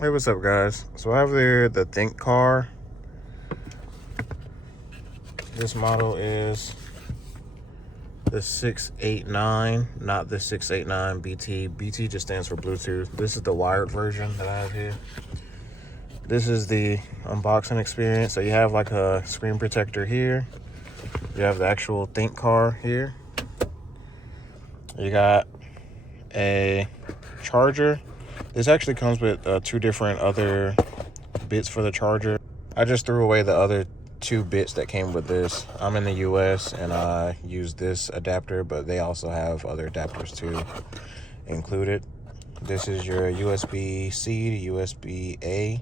Hey, what's up, guys? So I have there the ThinkCar. This model is the 689, not the 689 BT. BT just stands for Bluetooth. This is the wired version that I have here. This is the unboxing experience. So you have like a screen protector here. You have the actual ThinkCar here. You got a charger. This actually comes with two different other bits for the charger. I just threw away the other two bits that came with this. I'm in the US and I use this adapter, but they also have other adapters too included. This is your USB-C to USB-A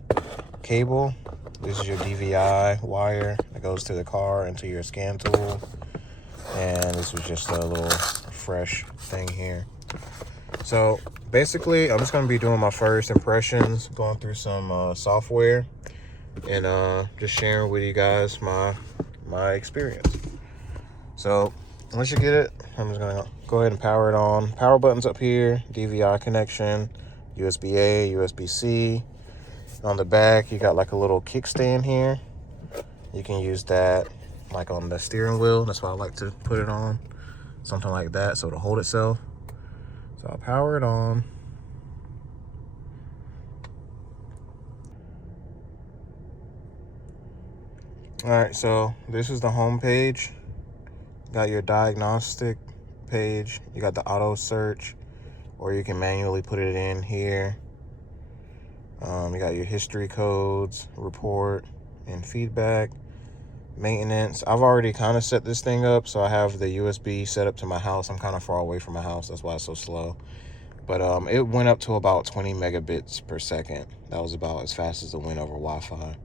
cable. This is your DVI wire that goes to the car into your scan tool. And this was just a little fresh thing here. So basically, I'm just going to be doing my first impressions, going through some software, and just sharing with you guys my experience. So once you get it, I'm just going to go ahead and power it on. Power buttons up here, DVI connection, USB-A, USB-C. On the back, you got like a little kickstand here. You can use that like on the steering wheel. That's why I like to put it on, something like that, so it'll hold itself. So I'll power it on. All right, so this is the home page. Got your diagnostic page. You got the auto search, or you can manually put it in here. You got your history codes, report, and feedback. Maintenance. I've already kind of set this thing up, so I have the USB set up to my house. I'm kind of far away from my house. That's why it's so slow. But it went up to about 20 megabits per second. That was about as fast as it went over Wi-Fi.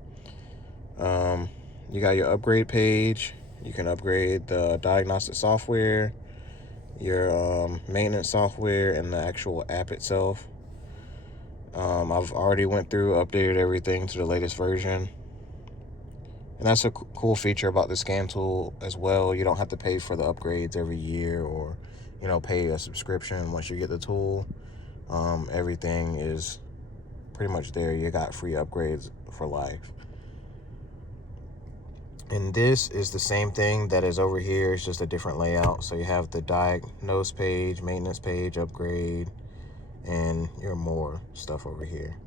You got your upgrade page. You can upgrade the diagnostic software, your maintenance software, and the actual app itself. I've already went through, updated everything to the latest version. And that's a cool feature about the scan tool as well. You don't have to pay for the upgrades every year or, pay a subscription once you get the tool. Everything is pretty much there. You got free upgrades for life. And this is the same thing that is over here. It's just a different layout. So you have the diagnose page, maintenance page, upgrade, and your more stuff over here.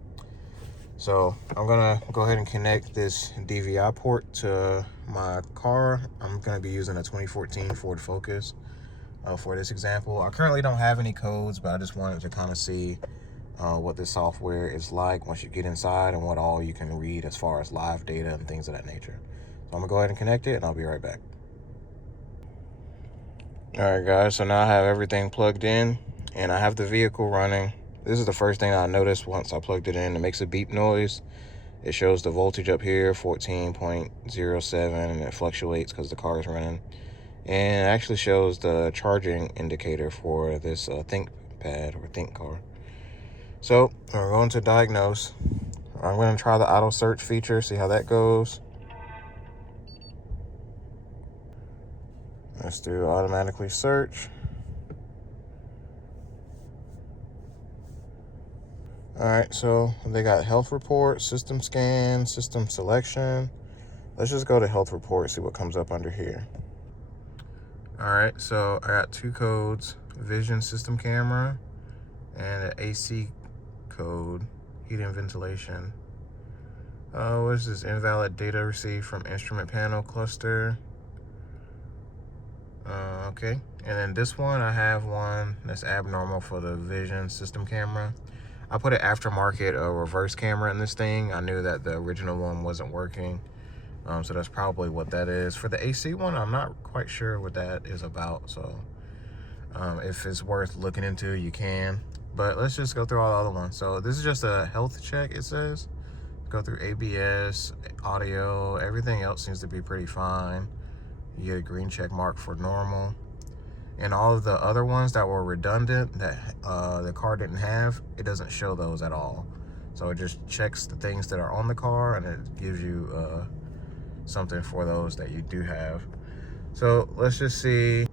So I'm gonna go ahead and connect this DVI port to my car. I'm gonna be using a 2014 Ford Focus for this example. I currently don't have any codes, but I just wanted to kind of see what this software is like once you get inside and what all you can read as far as live data and things of that nature. So I'm gonna go ahead and connect it and I'll be right back. All right, guys, so now I have everything plugged in and I have the vehicle running. This is the first thing I noticed once I plugged it in. It makes a beep noise. It shows the voltage up here, 14.07, and it fluctuates because the car is running. And it actually shows the charging indicator for this ThinkPad or ThinkCar. So we're going to diagnose. I'm going to try the auto search feature, see how that goes. Let's do automatically search. All right, so they got health report, system scan, system selection. Let's just go to health report, see what comes up under here. All right, so I got two codes, vision system camera and an AC code, heating and ventilation. What is this? Invalid data received from instrument panel cluster. Okay, and then this one, I have one that's abnormal for the vision system camera. I put an aftermarket reverse camera in this thing. I knew that the original one wasn't working. So that's probably what that is. For the AC one, I'm not quite sure what that is about. So if it's worth looking into, you can. But let's just go through all the other ones. So this is just a health check, it says. Go through ABS, audio, everything else seems to be pretty fine. You get a green check mark for normal. And all of the other ones that were redundant that the car didn't have, it doesn't show those at all. So it just checks the things that are on the car and it gives you something for those that you do have. So let's just see.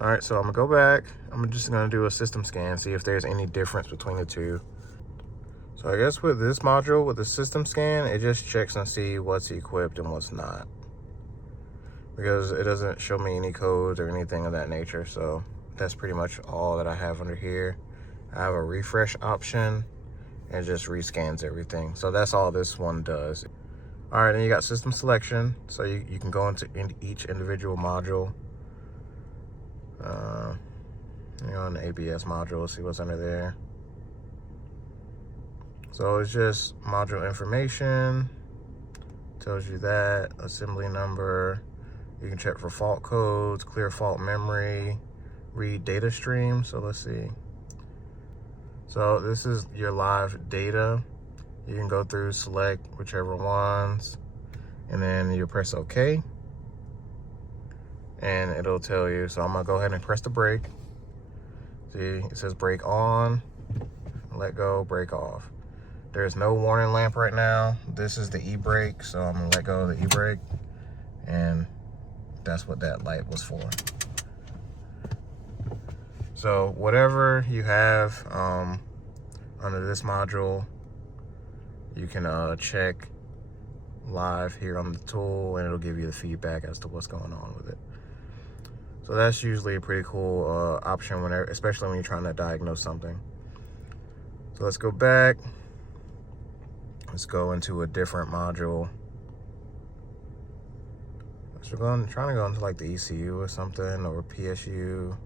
All right, so I'm gonna go back. I'm just gonna do a system scan, see if there's any difference between the two. So So I guess with this module, with the system scan, it just checks and see what's equipped and what's not, because it doesn't show me any codes or anything of that nature. So that's pretty much all that I have under here. I have a refresh option and it just rescans everything. So that's all this one does. All right, then you got system selection. So you can go into each individual module. You know, in the ABS module, see what's under there. So it's just module information, tells you that, assembly number. You can check for fault codes, clear fault memory, read data stream. So let's see. So this is your live data. You can go through, select whichever ones, and then you press OK. And it'll tell you. So I'm gonna go ahead and press the brake. See, it says brake on, let go, brake off. There's no warning lamp right now. This is the e-brake, so I'm gonna let go of the e-brake, and that's what that light was for. So whatever you have under this module, you can check live here on the tool, and it'll give you the feedback as to what's going on with it. So that's usually a pretty cool option, whenever, especially when you're trying to diagnose something. So let's go back. Let's go into a different module. So we're trying to go into like the ECU or something, or PSU.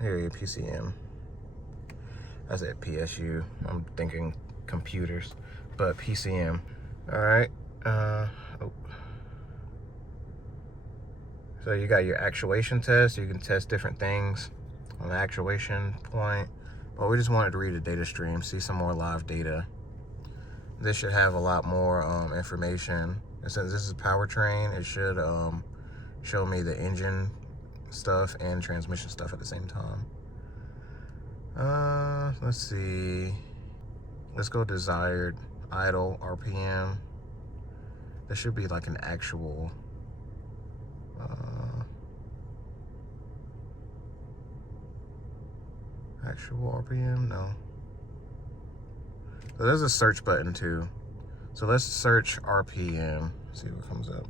Here you PCM. I said PSU. I'm thinking computers, but PCM. All right. Oh. So you got your actuation test. You can test different things on the actuation point. But we just wanted to read a data stream, see some more live data. This should have a lot more information. And since this is powertrain, it should show me the engine stuff and transmission stuff at the same time. Let's see. Let's go desired idle RPM. There should be like an actual RPM. No. So there's a search button too. So let's search RPM, see what comes up.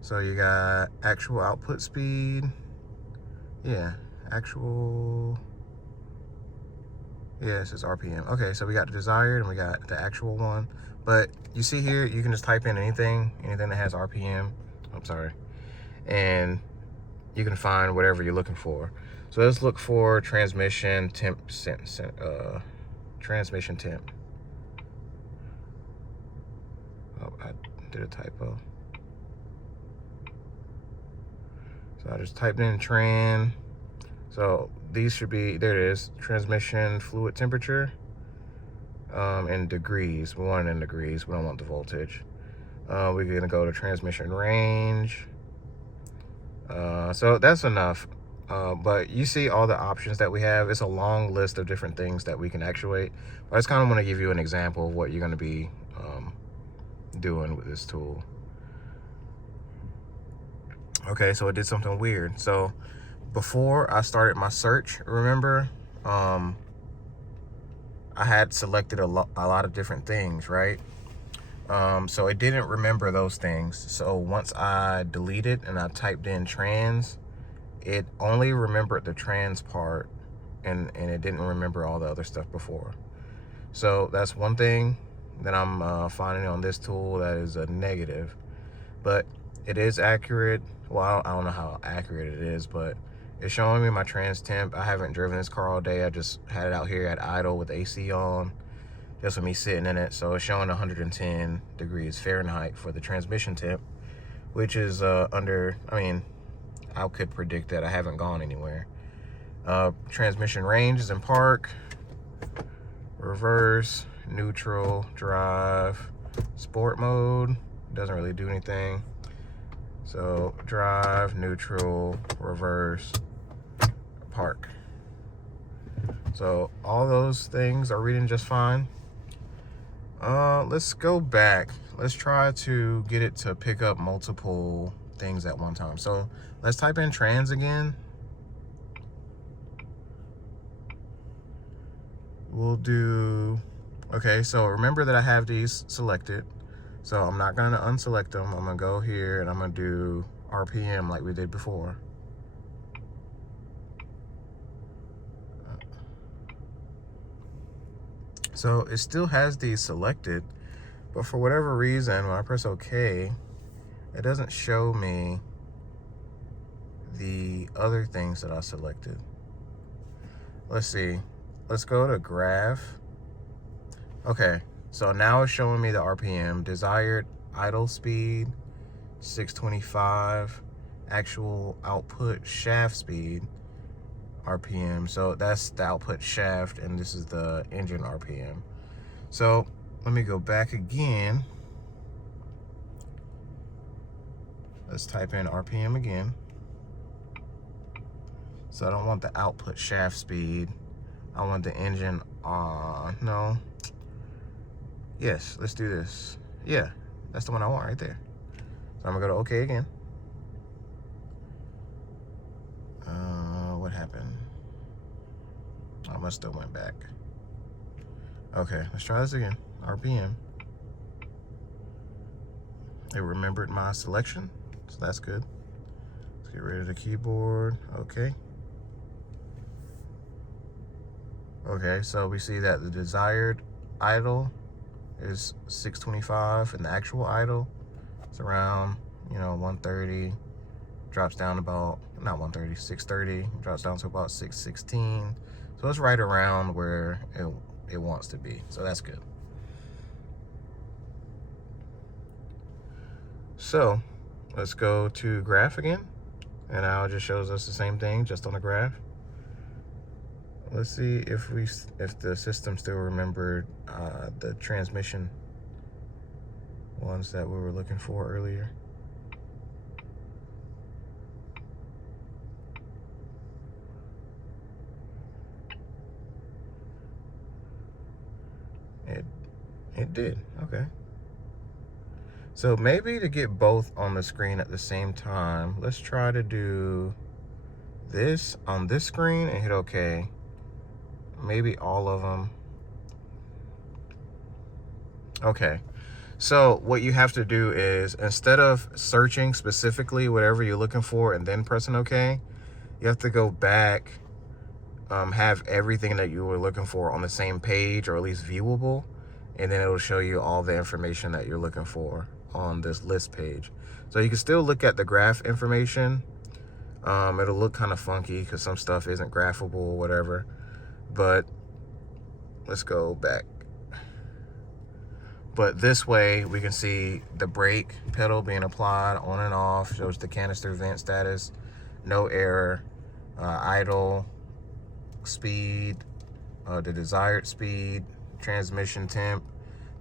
So you got actual output speed. Yeah, actual. Yeah, it says RPM. Okay, so we got the desired and we got the actual one. But you see here, you can just type in anything that has RPM. I'm sorry. And you can find whatever you're looking for. So let's look for transmission temp, transmission temp. Oh, I did a typo. So I just typed in tran. So these should be, there it is, transmission fluid temperature in degrees. We want it in degrees. We don't want the voltage. We're gonna go to transmission range. So that's enough. But you see all the options that we have. It's a long list of different things that we can actuate. But I just kind of want to give you an example of what you're going to be doing with this tool. Okay, so it did something weird. So before I started my search, remember, I had selected a lot of different things, right? So it didn't remember those things. So once I deleted and I typed in trans, it only remembered the trans part, and it didn't remember all the other stuff before. So that's one thing that I'm finding on this tool that is a negative. But it is accurate. Well, I don't know how accurate it is, but it's showing me my trans temp. I haven't driven this car all day. I just had it out here at idle with AC on, just with me sitting in it. So it's showing 110 degrees Fahrenheit for the transmission temp, which is under, I mean, I could predict that. I haven't gone anywhere. Transmission range is in park, reverse, neutral, drive, sport mode. Doesn't really do anything. So drive, neutral, reverse, park. So all those things are reading just fine. Let's go back. Let's try to get it to pick up multiple things at one time. So let's type in trans again. we'll do, okay, so remember that I have these selected. So I'm not gonna unselect them. I'm gonna go here and I'm gonna do RPM like we did before. So it still has these selected, but for whatever reason, when I press OK, it doesn't show me the other things that I selected. Let's see. Let's go to graph. Okay, so now it's showing me the RPM, desired idle speed, 625, actual output shaft speed, RPM. So that's the output shaft, and this is the engine RPM. So let me go back again. Let's type in RPM again. So I don't want the output shaft speed. I want the engine, no. Yes, let's do this. Yeah, that's the one I want right there. So I'm gonna go to OK again. What happened? I must have went back. Okay, let's try this again. RPM. It remembered my selection, so that's good. Let's get rid of the keyboard. Okay. Okay, so we see that the desired idle is 625, and the actual idle is around, 130. Drops down about, not 130, 630. Drops down to about 616. So it's right around where it wants to be. So that's good. So let's go to graph again. And now it just shows us the same thing, just on the graph. Let's see if the system still remembered the transmission ones that we were looking for earlier. It did. Okay. So maybe to get both on the screen at the same time, let's try to do this on this screen and hit OK. Maybe all of them. Okay. So what you have to do is, instead of searching specifically whatever you're looking for and then pressing OK, you have to go back, have everything that you were looking for on the same page, or at least viewable, and then it'll show you all the information that you're looking for on this list page. So you can still look at the graph information. It'll look kind of funky because some stuff isn't graphable or whatever, but let's go back. But this way we can see the brake pedal being applied on and off, shows the canister vent status, no error, idle speed, the desired speed, transmission temp,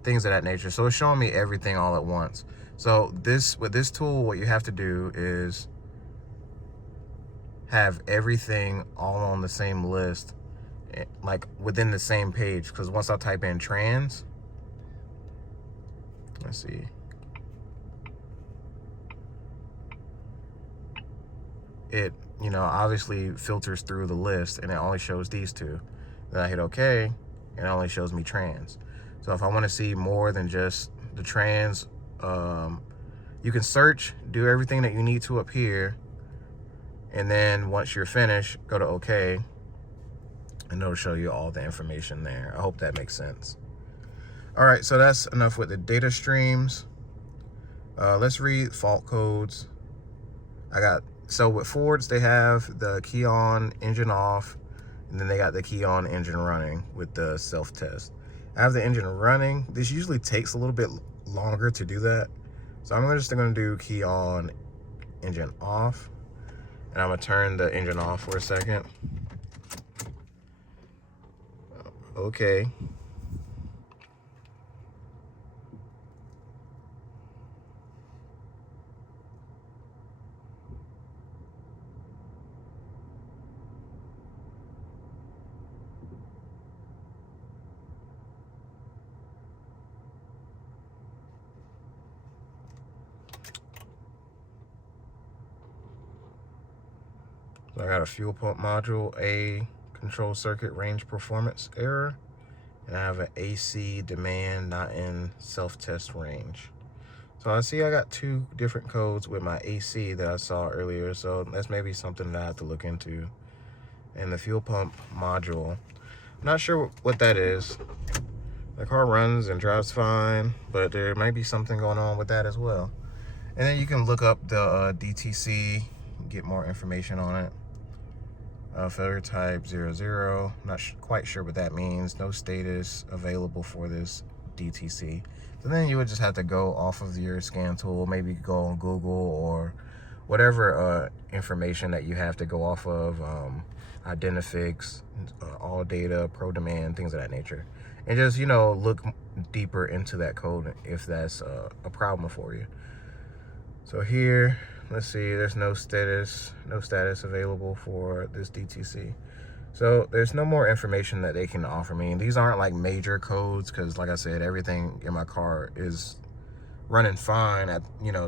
things of that nature. So it's showing me everything all at once. So with this tool, what you have to do is have everything all on the same list, like within the same page. Because once I type in trans, let's see. It, obviously filters through the list and it only shows these two. Then I hit OK, and it only shows me trans. So if I want to see more than just the trans, you can search, do everything that you need to up here, and then once you're finished, go to OK, and it'll show you all the information there. I hope that makes sense. All right, so that's enough with the data streams. Let's read fault codes. So with Fords, they have the key on, engine off, and then they got the key on, engine running with the self-test. I have the engine running. This usually takes a little bit longer to do that. So I'm just gonna do key on, engine off, and I'm gonna turn the engine off for a second. Okay. So I got a fuel pump module, a control circuit range performance error. And I have an AC demand not in self-test range. So I see I got 2 different codes with my AC that I saw earlier. So that's maybe something that I have to look into. And the fuel pump module, I'm not sure what that is. The car runs and drives fine, but there might be something going on with that as well. And then you can look up the DTC, get more information on it. Failure type 00. Not quite sure what that means. No status available for this DTC. So then you would just have to go off of your scan tool, maybe go on Google or whatever information that you have to go off of, Identifix, All Data, Pro Demand, things of that nature. And just, look deeper into that code if that's a problem for you. So here, let's see, there's no status available for this DTC. So there's no more information that they can offer me. And these aren't like major codes because, like I said, everything in my car is running fine at,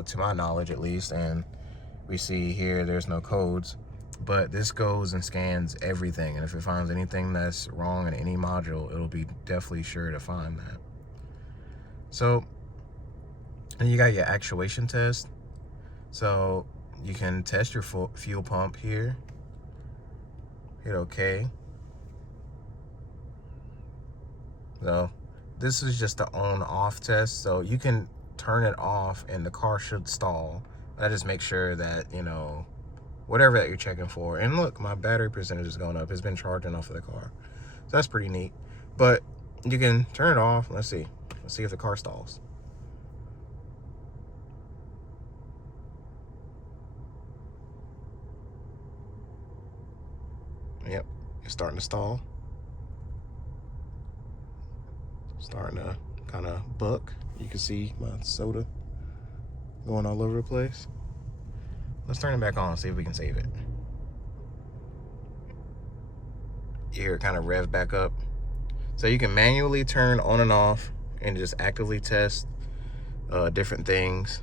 to my knowledge at least. And we see here there's no codes, but this goes and scans everything. And if it finds anything that's wrong in any module, it'll be definitely sure to find that. So, and you got your actuation test. So you can test your fuel pump here. Hit OK. So this is just the on-off test. So you can turn it off and the car should stall. I just make sure that, whatever that you're checking for. And look, my battery percentage is going up. It's been charging off of the car. So that's pretty neat. But you can turn it off. Let's see. Let's see if the car stalls. Yep, it's starting to stall. Starting to kind of buck. You can see my soda going all over the place. Let's turn it back on and see if we can save it. You hear it kind of rev back up. So you can manually turn on and off and just actively test different things.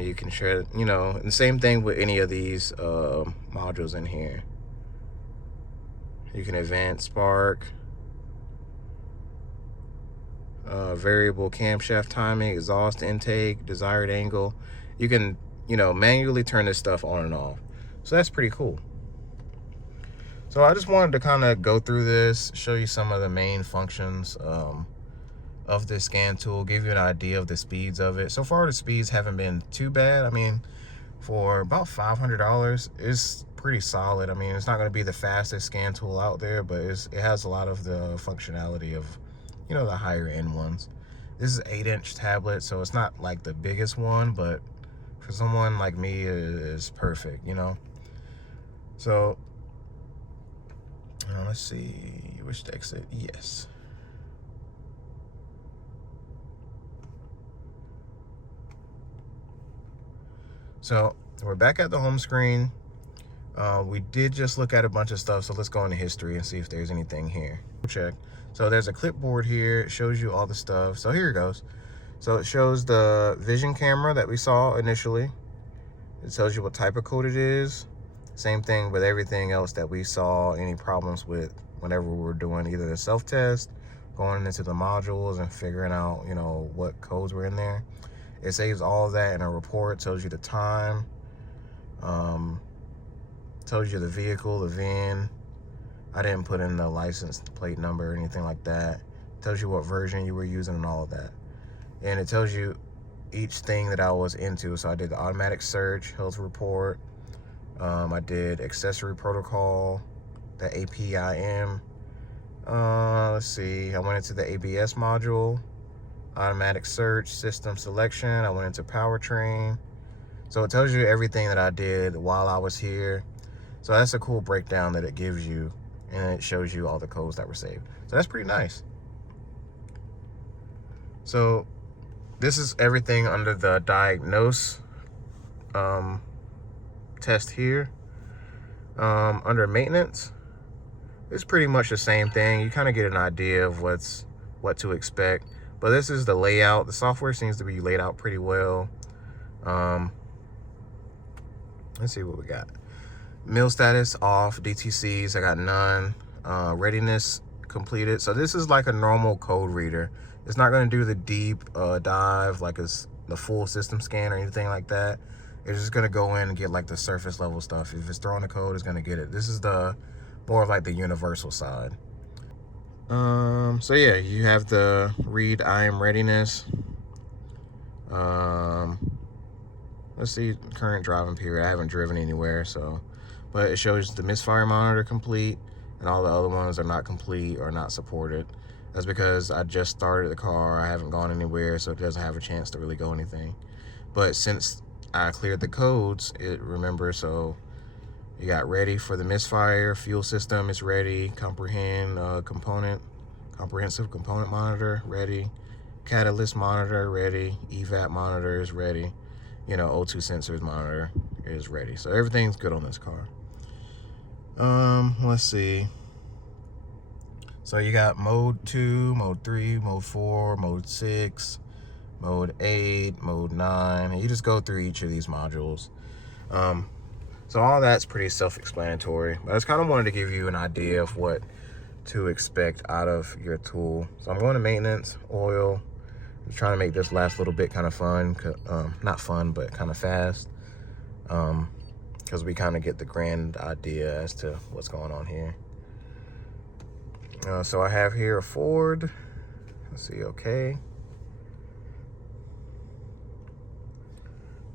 You can share, and the same thing with any of these modules in here. You can advance spark, variable camshaft timing, exhaust intake, desired angle. You can, manually turn this stuff on and off. So that's pretty cool. So I just wanted to kind of go through this, show you some of the main functions of this scan tool, give you an idea of the speeds of it. So far the speeds haven't been too bad. I mean, for about $500, it's pretty solid. I mean, it's not going to be the fastest scan tool out there, but it has a lot of the functionality of, the higher end ones. This is 8-inch tablet, so it's not like the biggest one, but for someone like me, it is perfect, So, let's see, which exit? Yes. So we're back at the home screen. We did just look at a bunch of stuff, so let's go into history and see if there's anything here. Check. So there's a clipboard here. It shows you all the stuff. So here it goes. So it shows the vision camera that we saw initially. It tells you what type of code it is. Same thing with everything else that we saw any problems with whenever we were doing either the self-test, going into the modules and figuring out, what codes were in there. It saves all of that in a report, tells you the time, tells you the vehicle, the VIN. I didn't put in the license plate number or anything like that. It tells you what version you were using and all of that. And it tells you each thing that I was into. So I did the automatic search, health report. I did accessory protocol, the APIM. Let's see, I went into the ABS module, automatic search, system selection. I went into powertrain. So it tells you everything that I did while I was here. So that's a cool breakdown that it gives you, and it shows you all the codes that were saved. So that's pretty nice. So this is everything under the diagnose test here. Under maintenance, it's pretty much the same thing. You kind of get an idea of what to expect. But this is the layout. The software seems to be laid out pretty well. Let's see what we got. Meal status off, DTCs, I got none. readiness completed. So this is like a normal code reader. It's not going to do the deep dive like the full system scan or anything like that. It's just going to go in and get like the surface level stuff. If it's throwing the code, it's going to get it. This is the more of like the universal side. So yeah, you have the read I am readiness. Let's see, current driving period. I haven't driven anywhere, so, but it shows the misfire monitor complete, and all the other ones are not complete or not supported. That's because I just started the car. I haven't gone anywhere, so it doesn't have a chance to really go anything. But since I cleared the codes, it remembers. So you got ready for the misfire, fuel system is ready, comprehensive component monitor ready, catalyst monitor ready, evap monitor is ready, you know, O2 sensors monitor is ready. So everything's good on this car. Let's see. So you got mode 2, mode 3, mode 4, mode 6, mode 8, mode 9, and you just go through each of these modules. So all that's pretty self-explanatory, but I just kind of wanted to give you an idea of what to expect out of your tool. So I'm going to maintenance, oil. I'm trying to make this last little bit kind of fun, not fun, but kind of fast, because we kind of get the grand idea as to what's going on here. So I have here a Ford. Let's see, okay.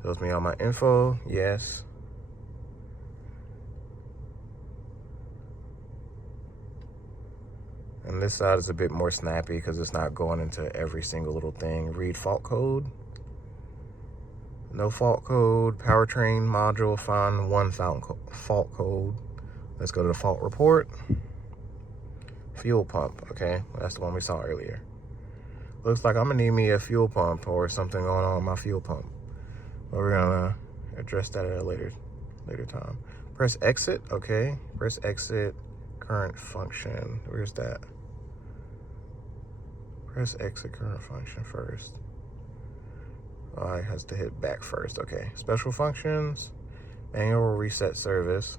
Tells me all my info, yes. And this side is a bit more snappy because it's not going into every single little thing. Read fault code. No fault code. Powertrain module, find one fault code. Let's go to the fault report. Fuel pump, okay, that's the one we saw earlier. Looks like I'm gonna need me a fuel pump or something going on with my fuel pump. But we're gonna address that at a later time. Press exit, okay. Press exit, current function. Where's that? Press exit current function first. Oh, it has to hit back first, okay. Special functions, manual reset service.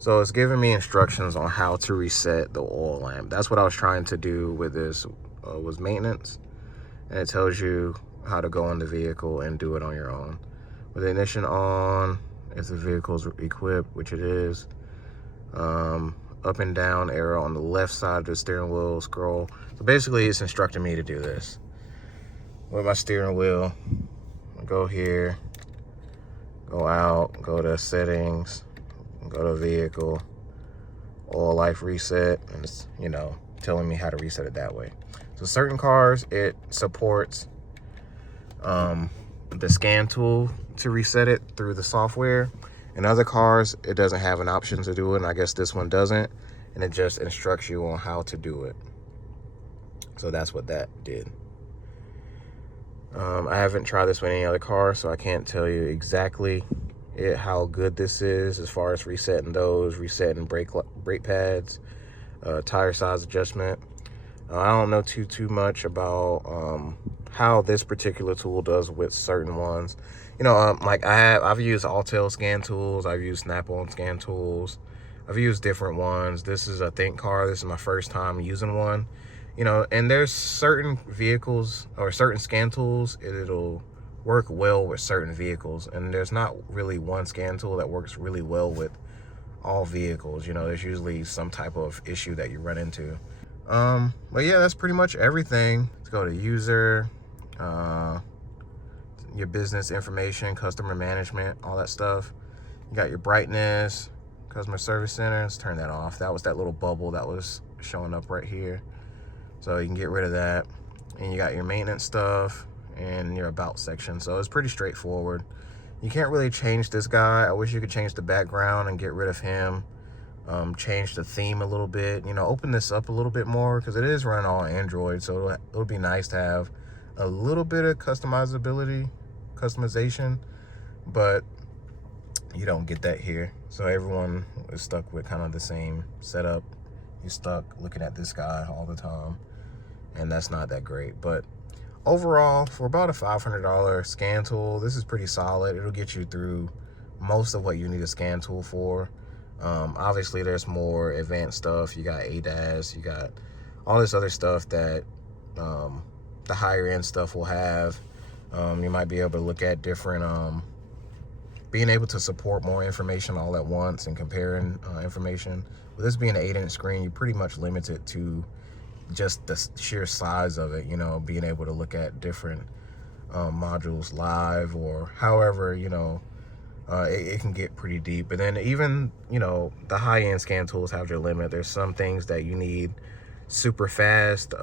So it's giving me instructions on how to reset the oil lamp. That's what I was trying to do with this, was maintenance. And it tells you how to go in the vehicle and do it on your own. With the ignition on, if the vehicle's equipped, which it is, up and down arrow on the left side of the steering wheel, scroll. So basically it's instructing me to do this. With my steering wheel, go here, go out, go to settings, go to vehicle, oil life reset, and it's, you know, telling me how to reset it that way. So certain cars, it supports the scan tool to reset it through the software. In other cars, it doesn't have an option to do it, and I guess this one doesn't, and it just instructs you on how to do it. So that's what that did. I haven't tried this with any other car, so I can't tell you exactly how good this is as far as resetting those, resetting brake pads, tire size adjustment. I don't know too much about how this particular tool does with certain ones. You know, like I've used Autel scan tools, I've used Snap-on scan tools, I've used different ones. This is a ThinkCar. This is my first time using one. You know, and there's certain vehicles or certain scan tools, it'll work well with certain vehicles, and there's not really one scan tool that works really well with all vehicles. You know, there's usually some type of issue that you run into. But yeah, that's pretty much everything. Let's go to user, your business information, customer management, all that stuff. You got your brightness, customer service center. Let's turn that off. That was that little bubble that was showing up right here. So you can get rid of that. And you got your maintenance stuff and your about section. So it's pretty straightforward. You can't really change this guy. I wish you could change the background and get rid of him. Change the theme a little bit. You know, open this up a little bit more because it is running all Android. So it'll be nice to have a little bit of customization, but you don't get that here. So everyone is stuck with kind of the same setup. You're stuck looking at this guy all the time, and that's not that great. But overall, for about a $500 scan tool, this is pretty solid. It'll get you through most of what you need a scan tool for. Obviously, there's more advanced stuff. You got ADAS, you got all this other stuff that the higher end stuff will have. You might be able to look at different, being able to support more information all at once and comparing information. With this being an 8-inch screen, you're pretty much limited to just the sheer size of it, you know, being able to look at different modules live, or however, you know, it can get pretty deep. And then even, you know, the high-end scan tools have their limit. There's some things that you need super fast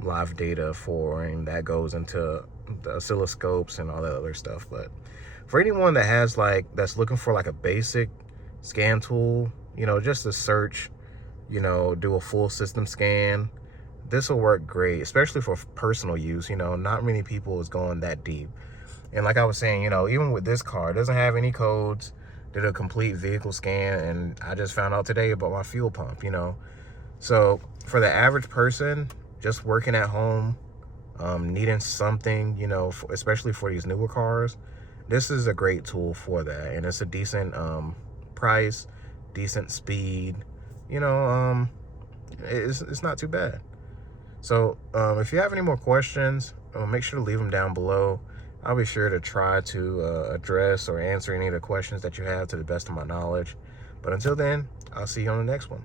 live data for, and that goes into the oscilloscopes and all that other stuff. But for anyone that has that's looking for like a basic scan tool, you know, just to search, you know, do a full system scan, this will work great, especially for personal use. You know, not many people is going that deep. And like I was saying, you know, even with this car, it doesn't have any codes, did a complete vehicle scan, and I just found out today about my fuel pump, you know. So for the average person just working at home, needing something, you know, especially for these newer cars, this is a great tool for that. And it's a decent price, decent speed, you know, it's not too bad. So if you have any more questions, make sure to leave them down below. I'll be sure to try to address or answer any of the questions that you have to the best of my knowledge. But until then, I'll see you on the next one.